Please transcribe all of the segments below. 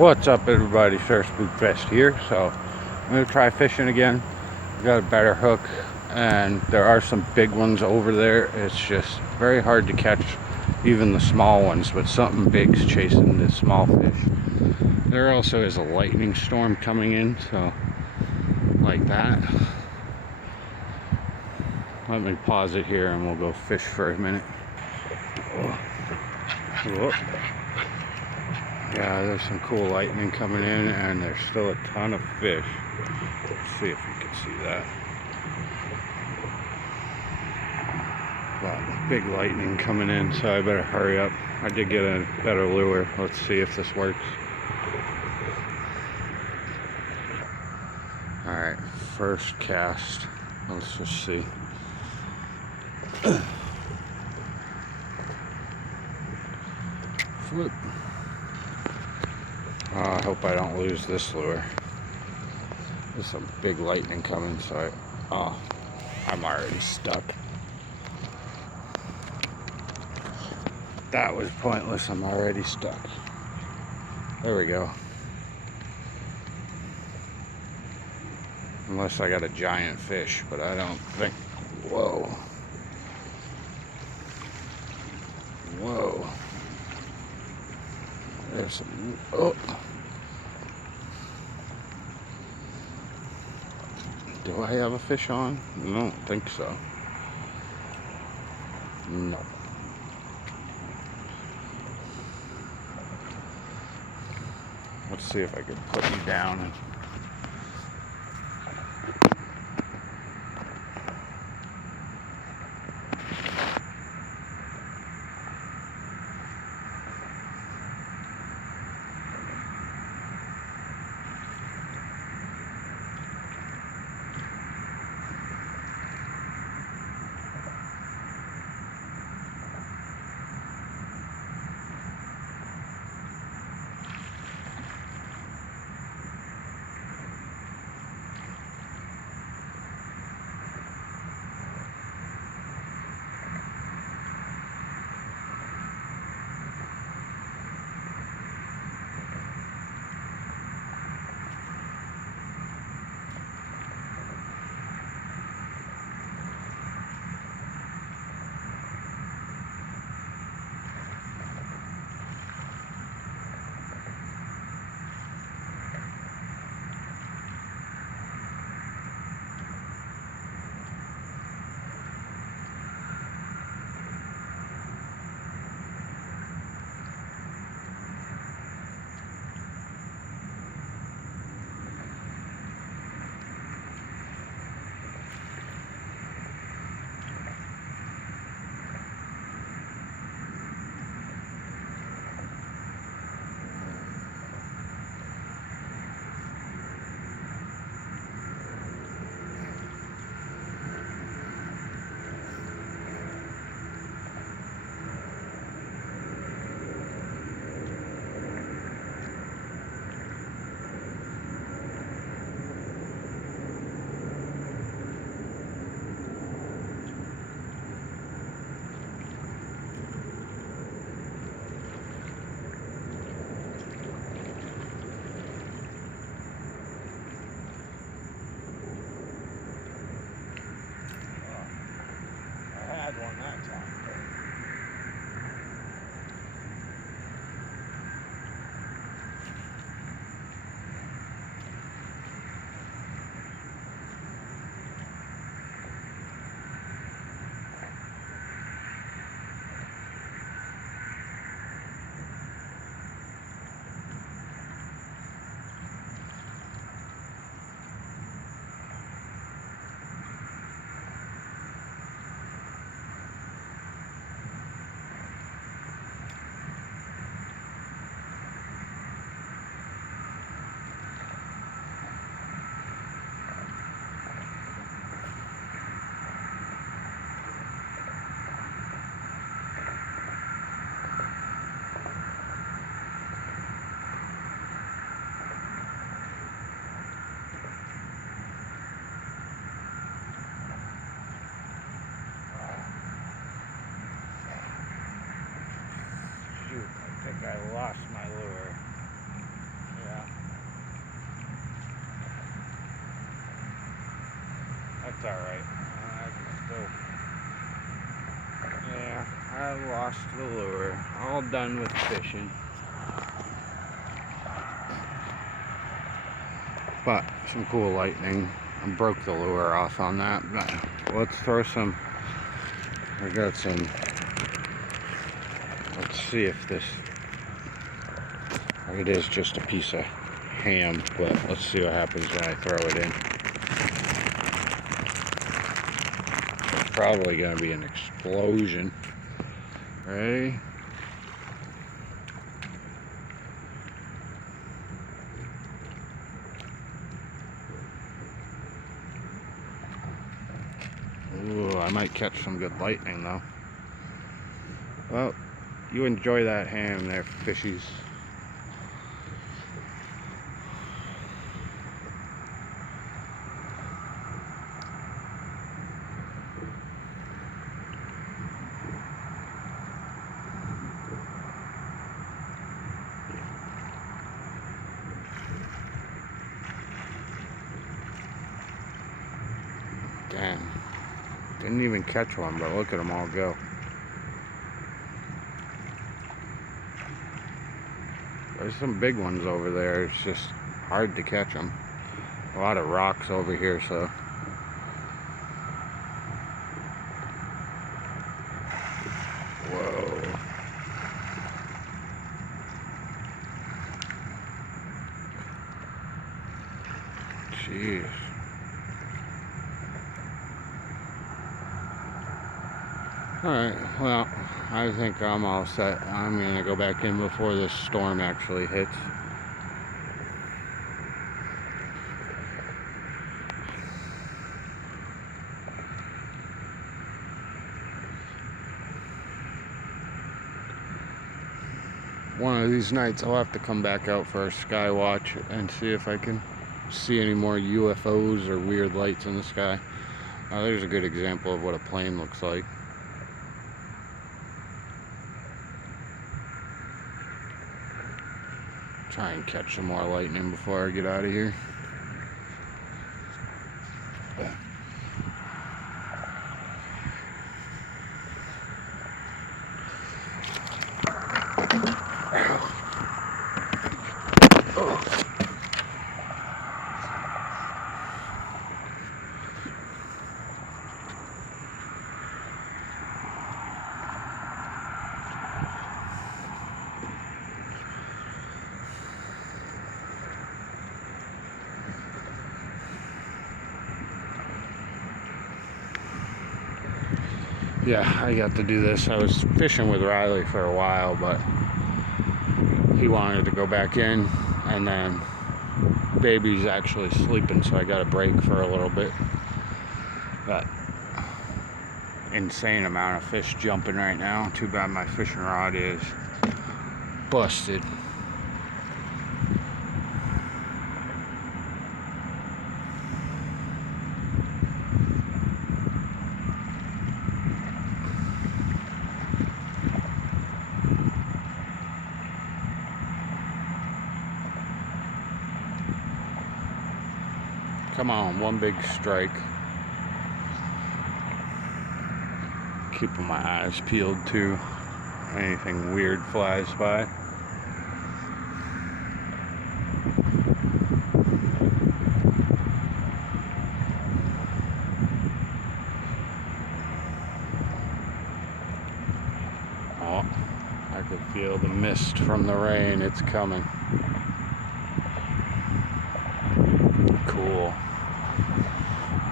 What's up, everybody? Sir Spookfest here. So I'm gonna try fishing again. Got a better hook, and there are some big ones over there. It's just very hard to catch even the small ones, but something big's chasing the small fish. There also is a lightning storm coming in, so like that. Let me pause it here and we'll go fish for a minute. Whoa. Yeah, there's some cool lightning coming in, and there's still a ton of fish. Let's see if you can see that. Got big lightning coming in, so I better hurry up. I did get a better lure. Let's see if this works. Alright, first cast. Let's just see. Flip. I hope I don't lose this lure. There's some big lightning coming, so I'm already stuck. That was pointless. I'm already stuck. There we go. Unless I got a giant fish, but I don't think. Whoa. Whoa. There's some. Oh. Do I have a fish on? I don't think so. No. Let's see if I can put you down. One that time. I lost my lure. That's alright. Yeah, I lost the lure. All done with fishing. But some cool lightning. I broke the lure off on that. But let's throw some. I got some. Let's see if this. It is just a piece of ham, but let's see what happens when I throw it in. It's probably going to be an explosion. Ready? Ooh, I might catch some good lightning though. Well, you enjoy that ham there, fishies. Damn. Didn't even catch one, but look at them all go. There's some big ones over there. It's just hard to catch them. A lot of rocks over here, so. Whoa. Jeez. Alright, well, I think I'm all set. I'm going to go back in before this storm actually hits. One of these nights I'll have to come back out for a sky watch and see if I can see any more UFOs or weird lights in the sky. There's a good example of what a plane looks like. Try and catch some more lightning before I get out of here. Yeah, I got to do this. I was fishing with Riley for a while, but he wanted to go back in, and then baby's actually sleeping, so I got a break for a little bit. But insane amount of fish jumping right now. Too bad my fishing rod is busted. Come on, one big strike. Keeping my eyes peeled too. Anything weird flies by. Oh, I could feel the mist from the rain. It's coming. Cool.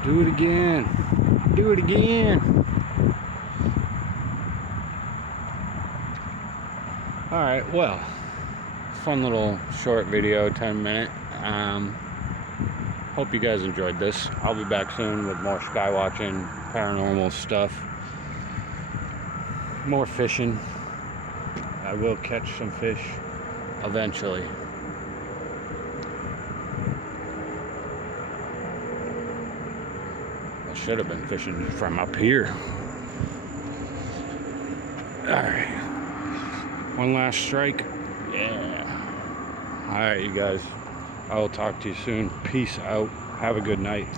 Do it again. Do it again. Alright, well, fun little short video, 10-minute. Hope you guys enjoyed this. I'll be back soon with more sky watching, paranormal stuff, more fishing. I will catch some fish eventually. I should have been fishing from up here. Alright. One last strike. Yeah. Alright, you guys. I will talk to you soon. Peace out. Have a good night.